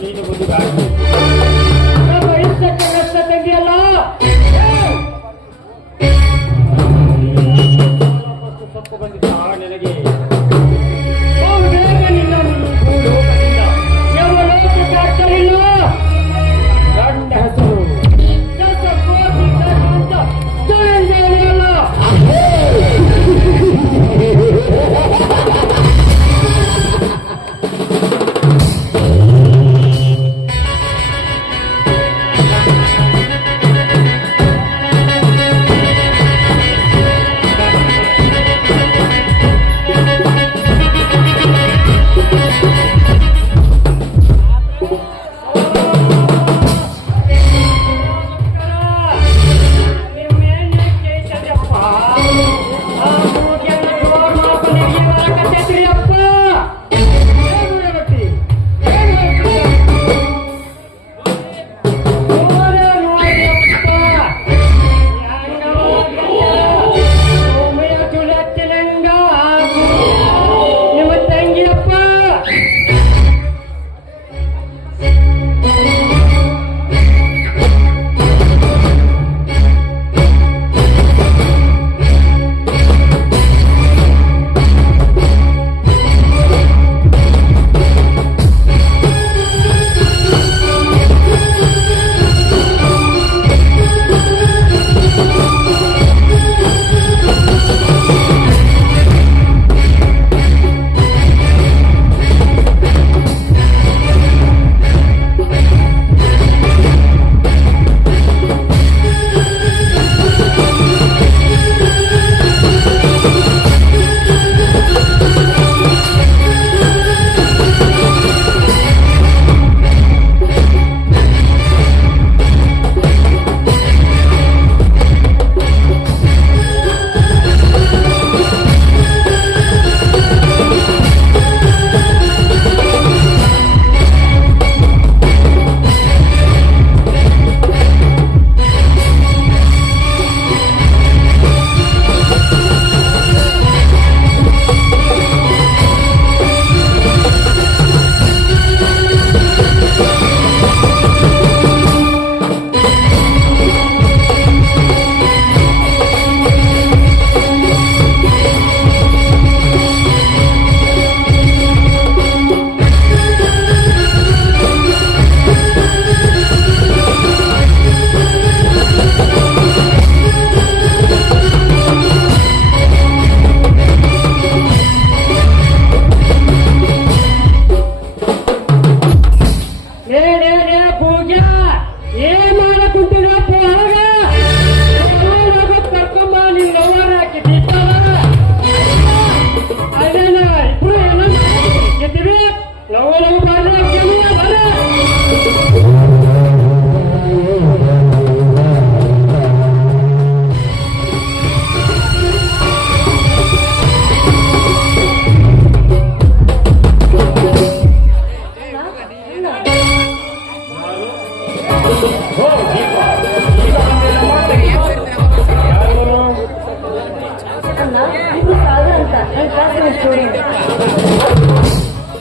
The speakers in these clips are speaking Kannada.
ನೀನು ಮುದುಗಾಗಿ ಇಷ್ಟಕ್ಕೆ ಕಷ್ಟ ತಂದಿಯಲ್ಲ ಸತ್ತು ಬಂದಿದ್ದ ನಿನಗೆ ಬೇಗ ನಿನ್ನ ಲೋಕದಿಂದ ಯಾವ ಲೋಕಕ್ಕೆ ಅರ್ಥವಿಲ್ಲ ಗಂಡ ಹೆಸರು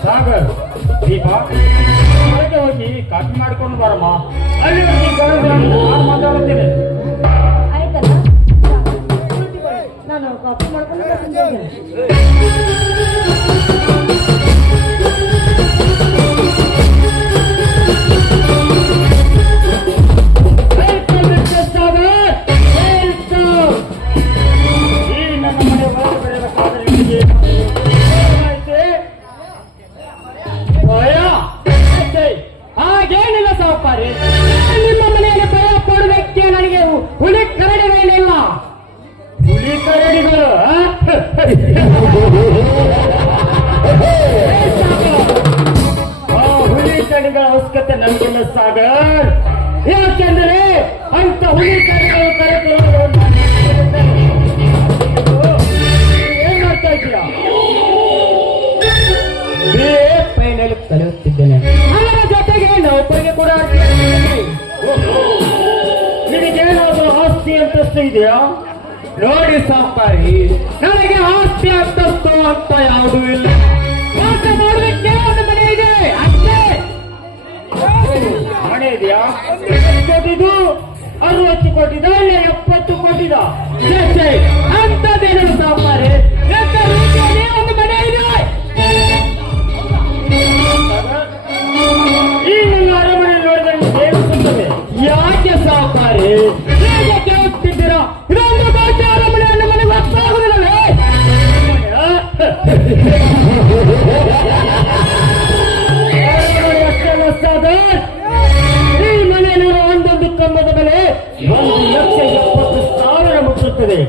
ಸಾಗರ್ ದೀಪ ಹೊರಗೆ ಹೋಗಿ ಕಾಫಿ ಮಾಡ್ಕೊಂಡು ಬರಮ್ಮ. ಅಲ್ಲಿ ನಾನು ಮಾತಾಡುತ್ತೇನೆ. ಆಯ್ತಲ್ಲ, ನಾನು ಕಾಫಿ ಮಾಡ್ಕೊಂಡು ಬರ್ತೀನಿ. ಹಾಗೇನಿಲ್ಲ ಸಾವುಕಾರಿ, ನಿಮ್ಮ ಮನೆಯಲ್ಲಿ ಭಯ ಪಡುವುದಕ್ಕೆ ನನಗೆ ಹುಲಿ ಕರಡಿಗಳೇನಿಲ್ಲ. ಹುಲಿ ಕರಡಿಗಳು ಹುಲಿ ಕರಡಿಗಳ ಅವಶ್ಯಕತೆ ನಮಗಿಲ್ಲ ಸಾಗರ್. ಯಾಕೆಂದ್ರೆ ಅಂತ ಹುಲಿ ಕರಡಿಗಳು ಕರೆದು ಏನ್ ಮಾಡ್ತಾ ಇದ್ದೀರಾ? ಫೈನಲ್ ಕಲಿಯುತ್ತಿದ್ದೇನೆ. ಅವರ ಜೊತೆಗೆ ನೌಕರಿಗೆ ಕೂಡ ನಿನಗೇನಾದ್ರೂ ಆಸ್ತಿ ಅಂತಸ್ತು ಇದೆಯಾ? ನೋಡಿ ಸಾವುಕಾರಿ, ನನಗೆ ಆಸ್ತಿ ಅಂತಸ್ತು ಅಂತ ಯಾವುದೂ ಇಲ್ಲ. ವಾಸ ಮಾಡೋದಕ್ಕೆ ಒಂದು ಮನೆ ಇದೆ ಅಷ್ಟೇ. ಇದು 60 ಕೋಟಿದ ಇಲ್ಲ 70 ಕೋಟಿದ ಅಂತದೇನು ಸಾವುಕಾರಿ ಒಂದು ಮನೆ ಇದೆ ಈ ನನ್ನ ಅರಮನೆ ನೋಡಿದ್ರೆ ಸೇರಿಸುತ್ತದೆ ಯಾಕೆ ಸಾವುಕಾರಿ ಹೇಗೆ ಕೇಳುತ್ತಿದ್ದೀರಾ ಇದೊಂದು ದೊಡ್ಡ ಅರಮನೆಯನ್ನು ಮನೆಗೆ ಗೊತ್ತಾಗುವುದಿಲ್ಲವೇ ಈ ಮನೆಯಲ್ಲಿರುವ ಒಂದೊಂದು ಕಂಬದ ಬೆಲೆ 1,70,000 ಮುಟ್ಟುತ್ತದೆ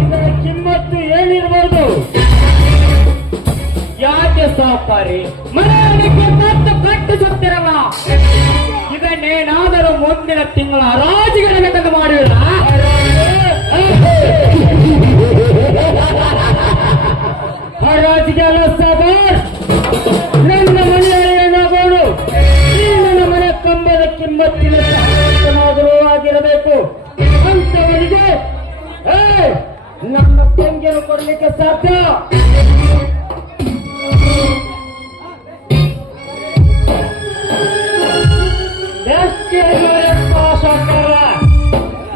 ಇದರ ಕಿಮ್ಮತ್ತು ಏನಿರಬಹುದು ಯಾಕೆ ಸಾವುಕಾರಿ ಮನೆಯಲ್ಲಿ ಮತ್ತೆ ಕಟ್ಟಿಸುತ್ತಿರಲ್ಲ ಇದನ್ನೇನಾದರೂ ಮುಂದಿನ ತಿಂಗಳ ಹರಾಜಿಗೆ ಲೆಕ್ಕದ ಮಾಡಿಲ್ಲ ಹರಾಜಿಗೆ ಅಲ್ಲ ಸಾಬರ್ ನನ್ನ ಮನೆಯಲ್ಲಿ ಏನಾಗೋಡು ಈ ನನ್ನ ಮನೆ ಕಂಬದ ಕಿಮ್ಮತ್ತಿನ ಸಹನಾದರೂ ಆಗಿರಬೇಕು ಅಂತವನಿಗೆ ನಮ್ಮ ತಂಗಿಯನ್ನು ಕೊಡಲಿಕ್ಕೆ ಸಾಧ್ಯ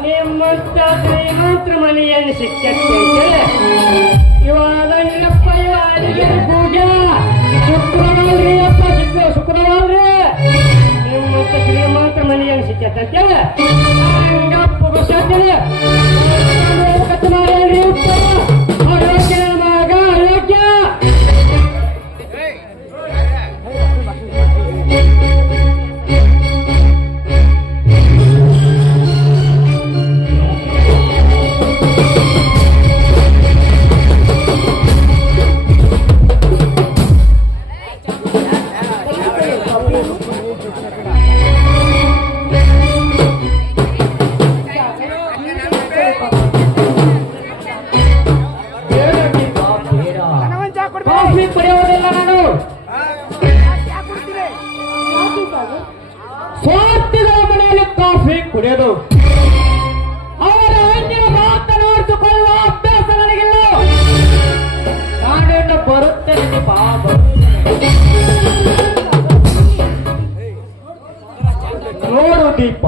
ನಿಮ್ಮಂತ ಶ್ರೀಮಂತ ಮನೆಯನ್ನು ಸಿಕ್ಕಕ್ಕೆ ಇವಾಗ ಇಲ್ಲಪ್ಪ ಇವ ಅಡಿಗೆ ಪೂಜೆ ಶುಕ್ರವಾರ ಅಪ್ಪ ಶುಕ್ರವಾರ ನಿಮ್ಮಂತ ಶ್ರೀಮಂತ ಮನೆಯನ್ನು ಸಿಕ್ಕತ್ತೇವೆ ಹಂಗಪ್ಪ ಬಸಾಡ್ತೇವೆ ಅಯೋಗ್ಯ ಮಗ ಅಯೋಗ್ಯ ಕಾಫಿ ಕುಡಿಯುವುದಿಲ್ಲ ನಾನು ಸ್ವಾರ್ಥಿಗಳ ಮನೆಯಲ್ಲಿ ಕಾಫಿ ಕುಡಿಯೋದು ಅವರ ಹೆಣ್ಣಿನ ಮಾತನಾಡಿಸಿಕೊಳ್ಳುವ ಅಭ್ಯಾಸ ನನಗಿಲ್ಲ ನಾನೇನು ಬರುತ್ತೇನೆ ನೋಡು ದೀಪ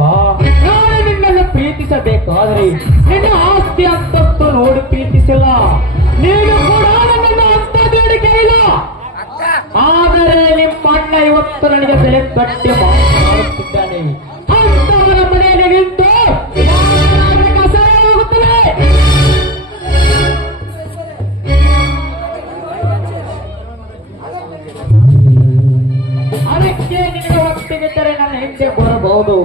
ನಾನು ನಿನ್ನನ್ನು ಪ್ರೀತಿಸಬೇಕಾದ್ರೆ ನಿನ್ನ ಆಸ್ತಿ ಅಂತದ್ದು ನೋಡಿ ಪ್ರೀತಿಸಿಲ್ಲ ನೀನು ಕೂಡ ನನ್ನನ್ನು ಅಂತ ಬೇಡಿಕೆ ಇಲ್ಲ ಆದರೆ ನಿಮ್ಮ ಅಣ್ಣ ಇವತ್ತು ನನಗೆ ಬೆಲೆ ಕಟ್ಟಿ ಮಾತನಾಡುತ್ತಿದ್ದಾನೆ ಅಂತವರ ಮನೆಯಲ್ಲಿ ನಿಂತು ಕಸರವಾಗುತ್ತದೆ ಅದಕ್ಕೆ ನಿನಗೆ ಒಟ್ಟಿಗಿದ್ದರೆ ನನ್ನ ಹಿಂದೆ ಬರಬಹುದು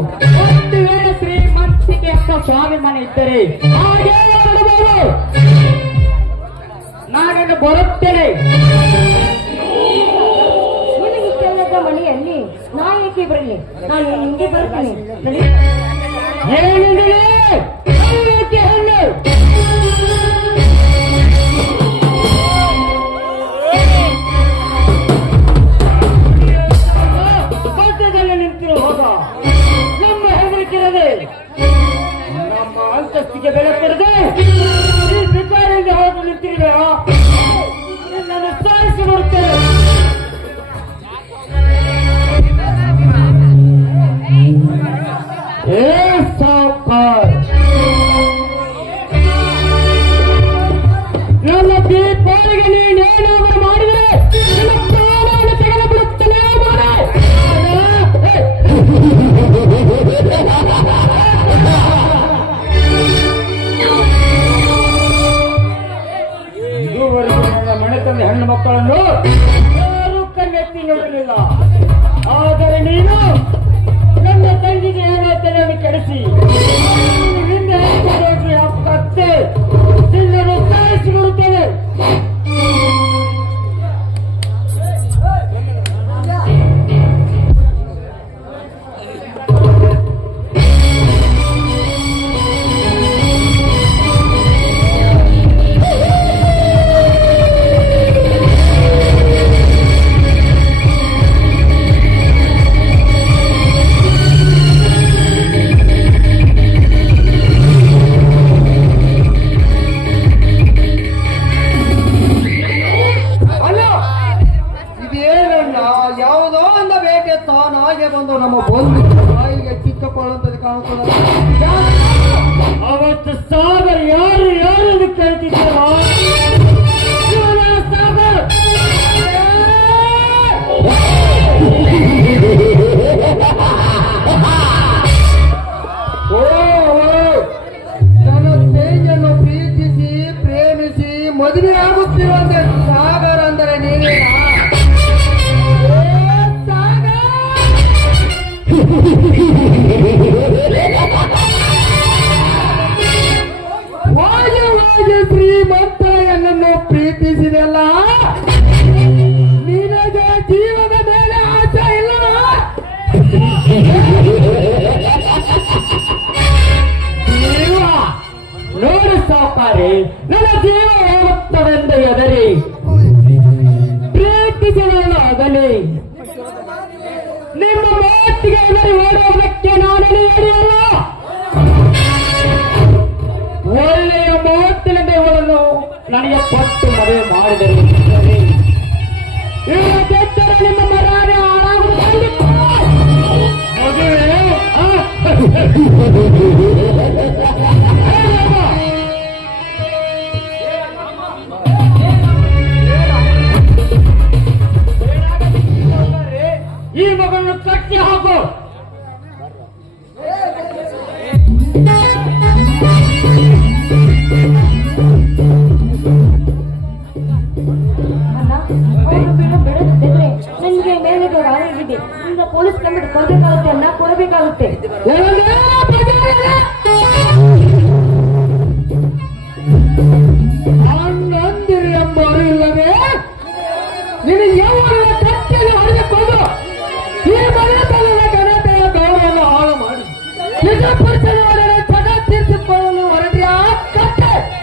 ಒಂದು ವೇಳೆ ಶ್ರೀಮಂತಿಕೆ ಅಕ್ಕ ಸ್ವಾಮಿ ಮನೆ ಇದ್ದರೆ ಹಾಗೆ ಮಾಡಬಹುದು ನಾನೇನು ಬರುತ್ತೇನೆ ನಿಮಗಿಷ್ಟೆಲ್ಲದ ಮನೆಯಲ್ಲಿ ನಾ ಏಕೆ ಬರಲಿ ನಾನು ನಿಮಗೆ ಬರ್ತೀನಿ ನಡಿ. ಏನಿದೆ ಹೆಣ್ಣು ಮಧ್ಯದಲ್ಲಿ ನಿಂತಿರೋ ಹೋಗ ನಮ್ಮ ಹೆದರಿಕಿರದೆ ನಮ್ಮ ಅಂತಸ್ತಿಗೆ ಬೆಳಕಿರದೆ ಈ ಭಿಕಾರಿಯಿಂದ ಹೋಗಿ ನಿಂತಿರುವೆ ನನ್ನನ್ನು ಸಾಯಿಸಿ ಬರುತ್ತೇನೆ ಏ ಸಾವುಕಾರ್ ನನ್ನ ದೀಪಾವಳಿಗೆ ನೀನೇನಾದರೂ ಮಾಡಿದರೆ ನನ್ನ ಪ್ರಾಣವನ್ನು ತೆಗೆದು ಬಿಡುತ್ತೇನೆ ಮಾರೆ ಇದುವರೆಗೂ ನನ್ನ ಮನೆತಂದ ಹೆಣ್ಣು ಮಕ್ಕಳನ್ನು ಯಾರೂ ಕಣ್ಣೆತ್ತಿ ನೋಡಲಿಲ್ಲ ಆದರೆ ನೀನು ನನ್ನ ತಂಗಿಗೆ ಏನಾಯ್ತೇನೆ ಕೆಡಿಸಿ ಹಿಂದೆ ಹೋಗಿ ಅಪ್ಪತ್ತೆ ನಿನ್ನನ್ನು ಸಾಯಿಸಿ ಬರುತ್ತೇನೆ ತಾನಾಗೆ ಬಂದು ನಮ್ಮ ಬಂಧು ತಾಯಿಗೆ ಚಿಕ್ಕಕೊಳ್ಳುತ್ತದೆ ಕಾಣುತ್ತದೆ. ಅವತ್ತು ಸಾಗರ್ ಯಾರು ಯಾರು ಕೇಳ್ತಿದ್ದೀರ ಸಾಗರ್ ಓ ನನ್ನ ತೇಜನ್ನು ಪ್ರೀತಿಸಿ ಪ್ರೇಮಿಸಿ ಮದುವೆ ಆಗುತ್ತಿರುವಂತೆ ಸಾಗರ್ ಅಂದರೆ ನೀನೇನಾ? ವಾಜವಾಗಿ ಶ್ರೀಮಂತರನ್ನು ಪ್ರೀತಿಸಿದೆಲ್ಲ ನಿನಗೆ ಜೀವದ ಮೇಲೆ ಆಸೆ ಇಲ್ಲ? ಜೀವ ನೋಡು ಸಾಕಾರೆ ನನ್ನ ಜೀವ ಹೋಗುತ್ತವೆಂದು ಎದರಿ ಪ್ರೀತಿಸಿದಳು ಆಗಲಿ ನಿಮ್ಮ ಮಾತಿಗೆ ಎದರಿ ಓಡುವುದಕ್ಕೆ ನಾನೇ ನಡೆಯಲ್ಲ. ಒಳ್ಳೆಯ ಮಾತಿನಿಂದ ಇವಳನ್ನು ನನಗೆ ಪಟ್ಟು ಮದುವೆ ಮಾಡಿದರು. ಇವತ್ತೆಚ್ಚರ ನಿಮ್ಮ ಮರಾನೆ ಹಾಳಾಗುತ್ತದೆ. ಮದುವೆ ಈ ಮಗನ್ನು ಕಟ್ಟಿ ಹಾಕು. ಅಣ್ಣ ಅವರು ಬಿಡುತ್ತಿದ್ರೆ ನನಗೆ ಮೇಲೆ ಆಗಿದೆ. ಈಗ ಪೊಲೀಸ್ ಕಂಪ್ಲೇಂಟ್ ಕೊಡಬೇಕಾಗುತ್ತೆ ಅಣ್ಣ, ಕೊಡಬೇಕಾಗುತ್ತೆ. ಹಂಗಂದಿರಿ ಎಂಬ ಅರಿವಿಲ್ಲವೇ? ನಿನಗೆ ಯಾವ